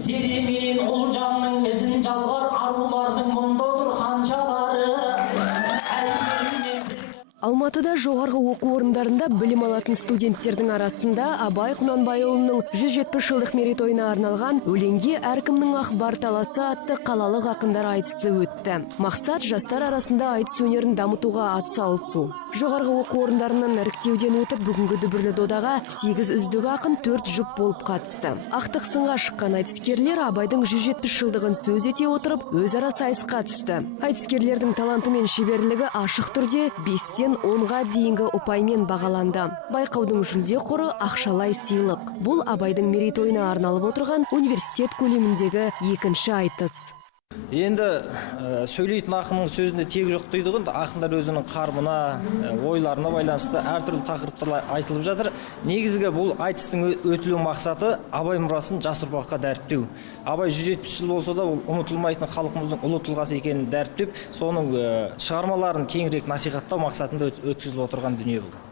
Sedemin Olcan'ın ізін жалғар арулардың мұндадыр қаншалары. Алматыда жоғарғы оқу орындарында білім алатын студенттердің арасында Абай Құнанбайұлының 170 жылдық мерейтойына арналған өлеңге әркімнің ақ бар таласы атты қалалық ақындар айтысы өтті. Мақсат жастар арасында айтыс өнерін дамытуға атсалысу. Жоғарғы оқу орындарынан іріктеуден өтіп бүгінгі дүбірлі додаға 8 үздік ақын 4 жұп болып қатысты. Ақтық сынға шыққан айтыскерлер Абайдың 170 жылдығын сөз ете отырып, өзара сайысқа түсті. Айтыскерлердің таланты мен шеберлігі ашық түрде 5-тен 10-ға дейінгі ұпаймен бағаланды. Байқаудың жүлде қоры ақшалай сыйлық. Бұл Абайдың мерейтойына арналып отырған университет көлеміндегі екінші айтыс. Енді сөйлейтін ақынның сөзінде тек жоқ дейді ғой. Ақындар өзінің қарымына, ойларына байланысты әртүрлі тақырыптар айтылып жатыр. Негізгі бұл айтыстың өтілу мақсаты Абай мұрасын жас ұрпаққа дәріптеу. Абай 170 жыл болса да ол ұмытылмайтын халқымыздың ұлы тұлғасы екенін дәріптеп, соның шығармаларын кеңірек насихаттау мақсатында өткізіліп отырған дүние бұл.